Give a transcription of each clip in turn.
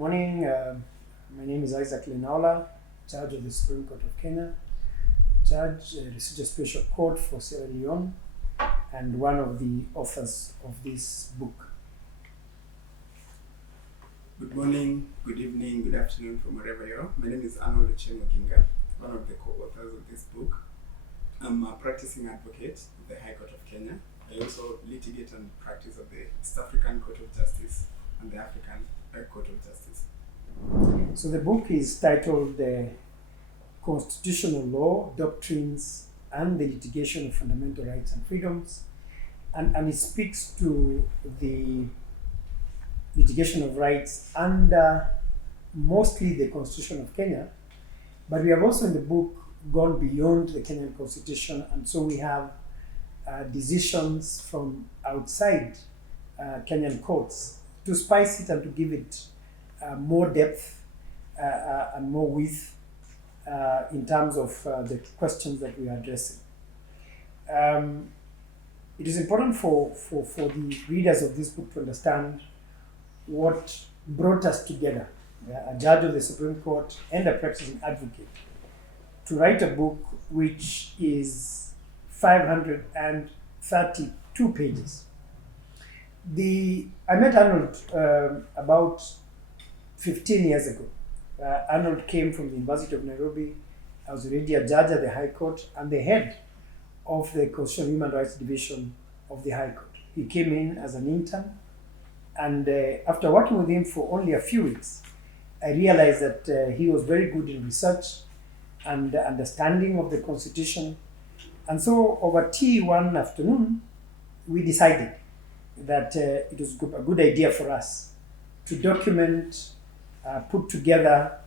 morning. My name is Isaac Lenaola, Judge of the Supreme Court of Kenya, Judge, Recital Special Court for Sierra Leone, and one of the authors of this book. Good morning, good evening, good afternoon from wherever you are. My name is Arnold Ginga, one of the co-authors of this book. I'm a practicing advocate of the High Court of Kenya. I also litigate and practice of the East African Court of Justice and the African Court of Justice. So the book is titled Constitutional Law, Doctrines, and the Litigation of Fundamental Rights and Freedoms. And it speaks to the litigation of rights under mostly the Constitution of Kenya. But we have also in the book gone beyond the Kenyan Constitution, and so we have decisions from outside Kenyan courts to spice it and to give it more depth and more width in terms of the questions that we are addressing. It is important for the readers of this book to understand what brought us together, a judge of the Supreme Court and a practicing advocate, to write a book which is 532 pages. I met Arnold about 15 years ago. Arnold came from the University of Nairobi. I was already a judge at the High Court and the head of the Constitutional Human Rights Division of the High Court. He came in as an intern, and after working with him for only a few weeks, I realized that he was very good in research and understanding of the Constitution. And so over tea one afternoon, we decided that it was a good idea for us to document, put together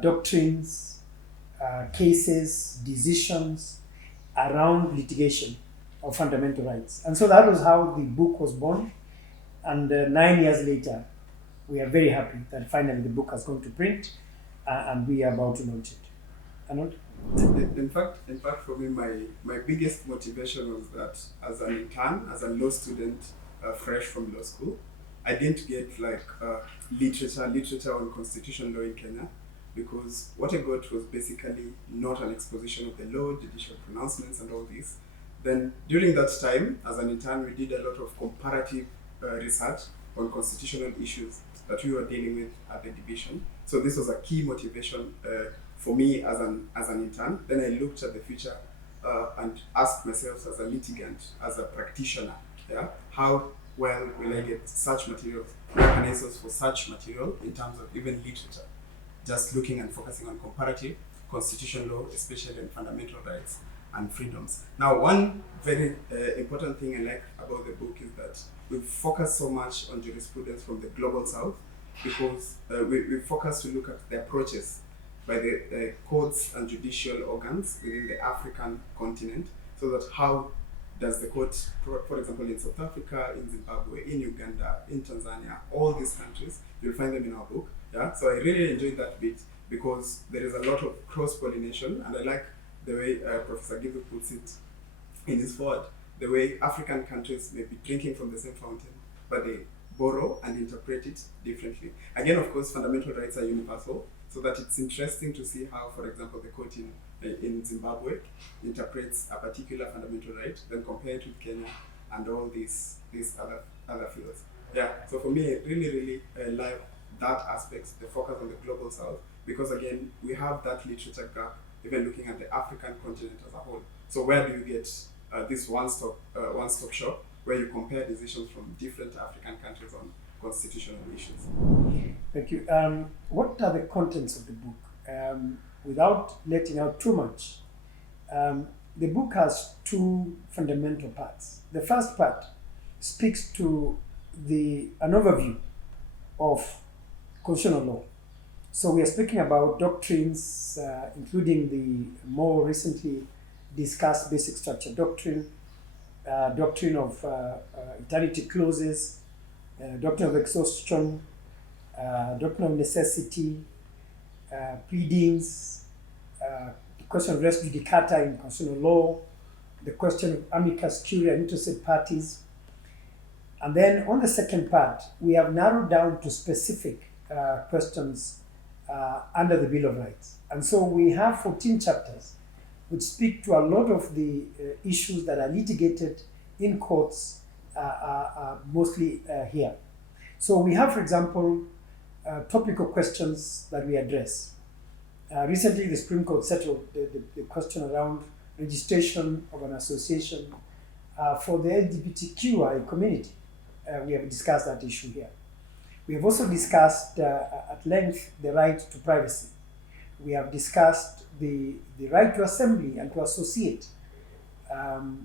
doctrines, cases, decisions around litigation of fundamental rights. And so that was how the book was born. And 9 years later, we are very happy that finally the book has gone to print and we are about to launch it. Arnold? In fact, for me, my biggest motivation was that as an intern, as a law student, fresh from law school, I didn't get literature on constitutional law in Kenya, because what I got was basically not an exposition of the law, judicial pronouncements and all this. Then during that time, as an intern, we did a lot of comparative research on constitutional issues that we were dealing with at the division. So this was a key motivation for me as an intern. Then I looked at the future and asked myself as a litigant, as a practitioner, how well will I get such materials, mechanisms for such material in terms of even literature, just looking and focusing on comparative constitutional law, especially in fundamental rights and freedoms. Now, one very important thing I like about the book is that we focus so much on jurisprudence from the global south, because we focus to look at the approaches by the courts and judicial organs within the African continent, so that how does the court, for example, in South Africa, in Zimbabwe, in Uganda, in Tanzania, all these countries, you'll find them in our book. So I really enjoyed that bit because there is a lot of cross-pollination, and I like the way Professor Gizu puts it in his forward, the way African countries may be drinking from the same fountain, but they borrow and interpret it differently. Again, of course, fundamental rights are universal, so that it's interesting to see how, for example, the court in Zimbabwe interprets a particular fundamental right, then compare it with Kenya and all these other fields. So for me, I really like that aspect, the focus on the global south, because again, we have that literature gap, even looking at the African continent as a whole. So where do you get this one-stop shop where you compare decisions from different African countries on constitutional issues? Thank you. What are the contents of the book? Without letting out too much, the book has two fundamental parts. The first part speaks to an overview of constitutional law. So we are speaking about doctrines, including the more recently discussed basic structure doctrine, doctrine of eternity clauses, doctrine of exhaustion, doctrine of necessity, pleadings, the question of res judicata in constitutional law, the question of amicus curiae and interested parties. And then on the second part, we have narrowed down to specific questions under the Bill of Rights. And so we have 14 chapters which speak to a lot of the issues that are litigated in courts, mostly here. So we have, for example, topical questions that we address. Recently, the Supreme Court settled the question around registration of an association for the LGBTQI community. We have discussed that issue here. We have also discussed at length the right to privacy. We have discussed the right to assembly and to associate.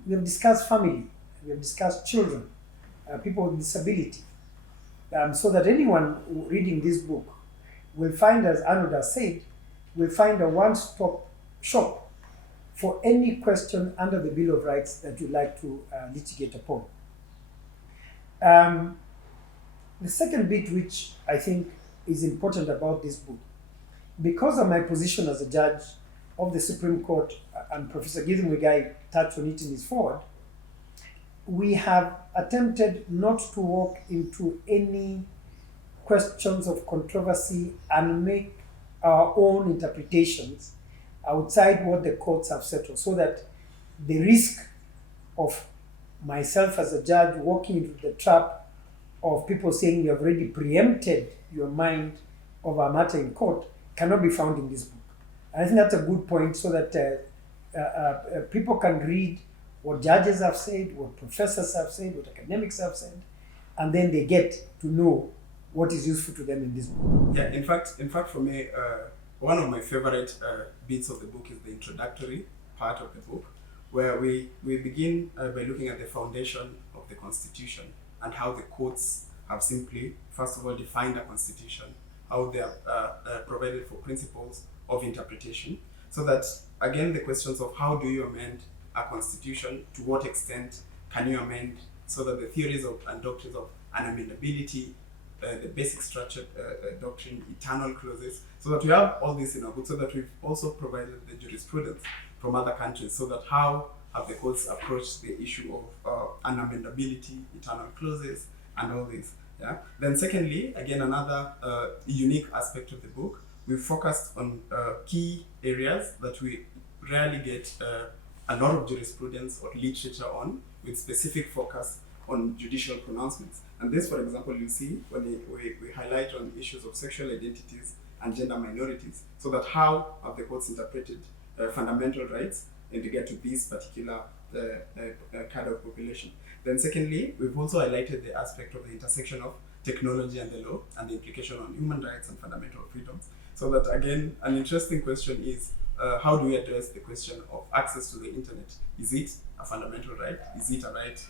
We have discussed family. We have discussed children, people with disability. So that anyone reading this book will find, as Arnold has said, will find a one-stop shop for any question under the Bill of Rights that you'd like to litigate upon. The second bit, which I think is important about this book, because of my position as a judge of the Supreme Court, and Professor Gideon Wigai touched on it in his foreword, we have attempted not to walk into any questions of controversy and make our own interpretations outside what the courts have settled, so that the risk of myself as a judge walking into the trap of people saying you have already preempted your mind of a matter in court cannot be found in this book. And I think that's a good point, so that people can read what judges have said, what professors have said, what academics have said, and then they get to know what is useful to them in this book. Yeah, in fact, for me, one of my favorite bits of the book is the introductory part of the book, where we begin by looking at the foundation of the Constitution and how the courts have simply, first of all, defined a constitution, how they are provided for principles of interpretation, so that, again, the questions of how do you amend a constitution, to what extent can you amend, so that the theories of and doctrines of unamendability, the basic structure doctrine, eternal clauses, so that we have all this in our book, so that we've also provided the jurisprudence from other countries, so that how have the courts approached the issue of unamendability, eternal clauses, and all this. Yeah. Then secondly, again, another unique aspect of the book, we focused on key areas that we rarely get a lot of jurisprudence or literature on, with specific focus on judicial pronouncements. And this, for example, you see when we highlight on issues of sexual identities and gender minorities, so that how have the courts interpreted fundamental rights in regard to this particular kind of population. Then secondly, we've also highlighted the aspect of the intersection of technology and the law, and the implication on human rights and fundamental freedoms. So that, again, an interesting question is, how do we address the question of access to the internet? Is it a fundamental right? Is it a right,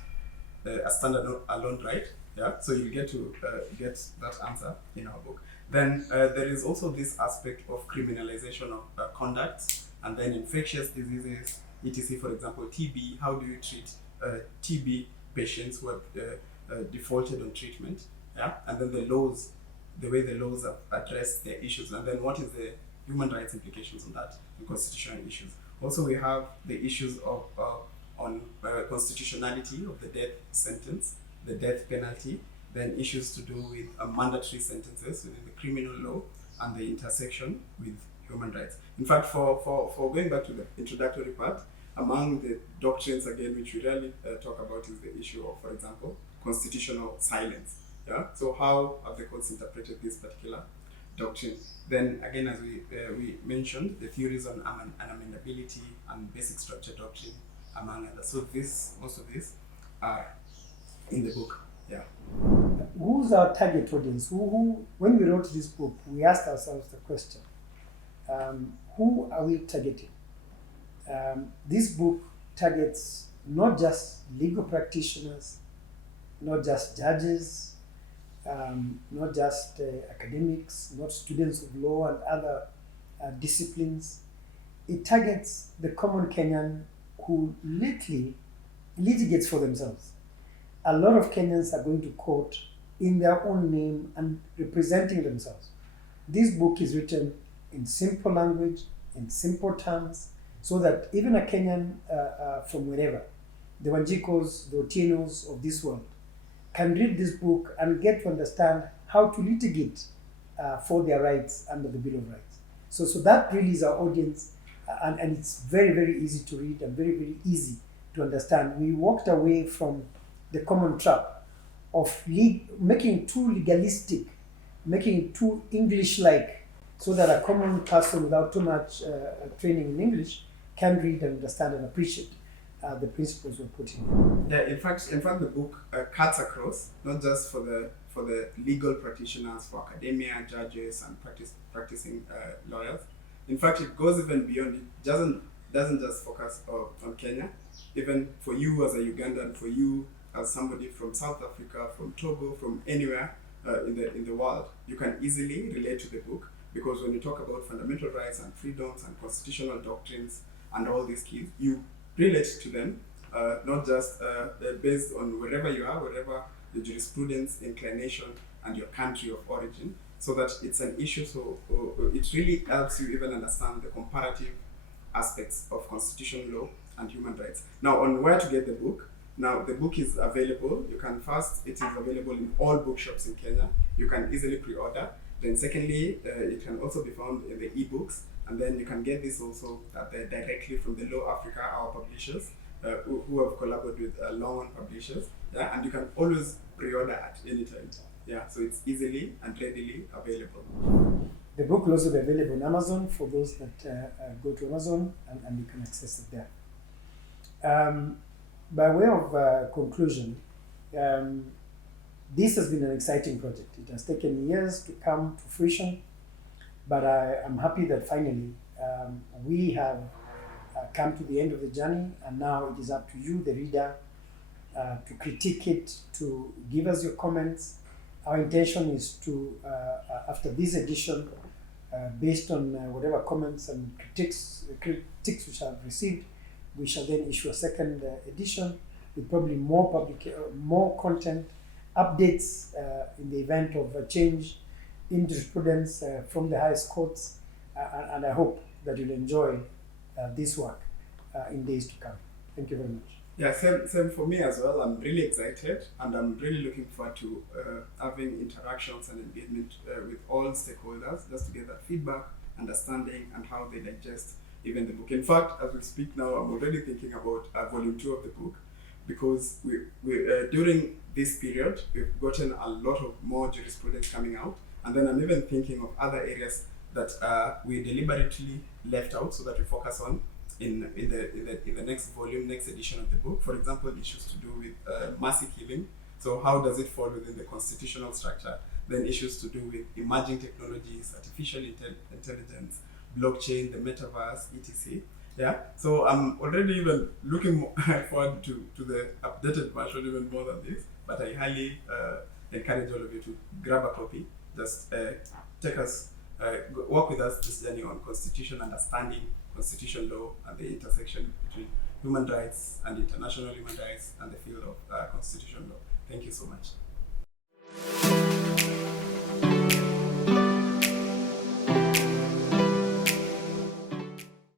a standalone right? Yeah. So you get to get that answer in our book. Then there is also this aspect of criminalization of conduct, and then infectious diseases, etc. For example, TB. How do you treat TB patients who have defaulted on treatment? Yeah. And then the laws, the way the laws have addressed their issues, and then what is the human rights implications on that, and constitutional issues. Also, we have the issues of on constitutionality of the death sentence, the death penalty, then issues to do with mandatory sentences within the criminal law, and the intersection with human rights. In fact, for going back to the introductory part, among the doctrines, again, which we rarely talk about, is the issue of, for example, constitutional silence. Yeah. So how have the courts interpreted this particular doctrine? Then again, as we mentioned, the theories on unamendability and basic structure doctrine, among others. So most of these are in the book. Yeah. Who's our target audience? Who when we wrote this book, we asked ourselves the question, who are we targeting? This book targets not just legal practitioners, not just judges, not just academics, not students of law and other disciplines. It targets the common Kenyan who literally litigates for themselves. A lot of Kenyans are going to court in their own name and representing themselves. This book is written in simple language, in simple terms, so that even a Kenyan from wherever, the Wanjikos, the Otinos of this world, can read this book and get to understand how to litigate for their rights under the Bill of Rights. So that really is our audience, and it's very, very easy to read and very, very easy to understand. We walked away from the common trap of making it too legalistic, making it too English-like, so that a common person without too much training in English can read and understand and appreciate the principles we're putting in. Yeah, in fact, the book cuts across, not just for the legal practitioners, for academia, judges, and practicing lawyers. In fact, it goes even beyond. It doesn't just focus on Kenya. Even for you as a Ugandan, for you as somebody from South Africa, from Togo, from anywhere in the world, you can easily relate to the book, because when you talk about fundamental rights and freedoms and constitutional doctrines and all these keys, you relate to them, not just based on wherever you are, wherever the jurisprudence, inclination, and your country of origin, so that it's an issue. So it really helps you even understand the comparative aspects of constitutional law and human rights. Now, on where to get the book. Now, the book is available. It is available in all bookshops in Kenya. You can easily pre-order. Then secondly, it can also be found in the ebooks. And then you can get this also directly from the Law Africa, our publishers, who have collaborated with Longhorn publishers. Yeah, and you can always pre-order at any time. Yeah, so it's easily and readily available. The book will also be available on Amazon for those that go to Amazon, and you can access it there. By way of conclusion, this has been an exciting project. It has taken years to come to fruition, but I am happy that finally we have come to the end of the journey, and now it is up to you, the reader, to critique it, to give us your comments. Our intention is to, after this edition, based on whatever comments and critiques we shall have received, we shall then issue a second edition with probably more content, updates in the event of a change in jurisprudence from the highest courts, and I hope that you'll enjoy this work in days to come. Thank you very much. Yeah, same for me as well. I'm really excited, and I'm really looking forward to having interactions and engagement with all stakeholders, just to get that feedback, understanding, and how they digest even the book. In fact, as we speak now, I'm already thinking about volume 2 of the book, because we during this period, we've gotten a lot of more jurisprudence coming out, and then I'm even thinking of other areas that we deliberately left out so that we focus on in the next volume, next edition of the book. For example, issues to do with mercy killing. So how does it fall within the constitutional structure? Then issues to do with emerging technologies, artificial intelligence, blockchain, the metaverse, etc. Yeah. So I'm already even looking forward to the updated version even more than this. But I highly encourage all of you to grab a copy. Just work with us this journey on constitution understanding, constitutional law, and the intersection between human rights and international human rights and the field of constitutional law. Thank you so much.